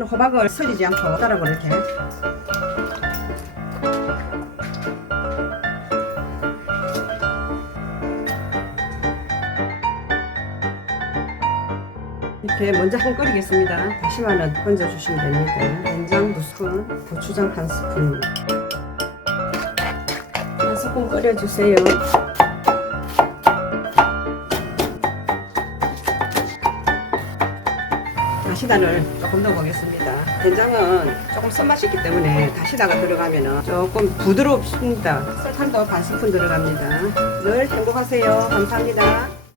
이거는 호박을 썰리지 않고 따라고 이렇게. 이렇게 먼저 한번 끓이겠습니다. 다시마는 건져주시면 됩니다. 된장 2스푼, 고추장 1스푼. 1스푼 끓여주세요. 다시다를 조금 넣어보겠습니다. 된장은 조금 쓴맛이 있기 때문에 다시다가 들어가면 조금 부드럽습니다. 설탕도 1스푼 들어갑니다. 늘 행복하세요. 감사합니다.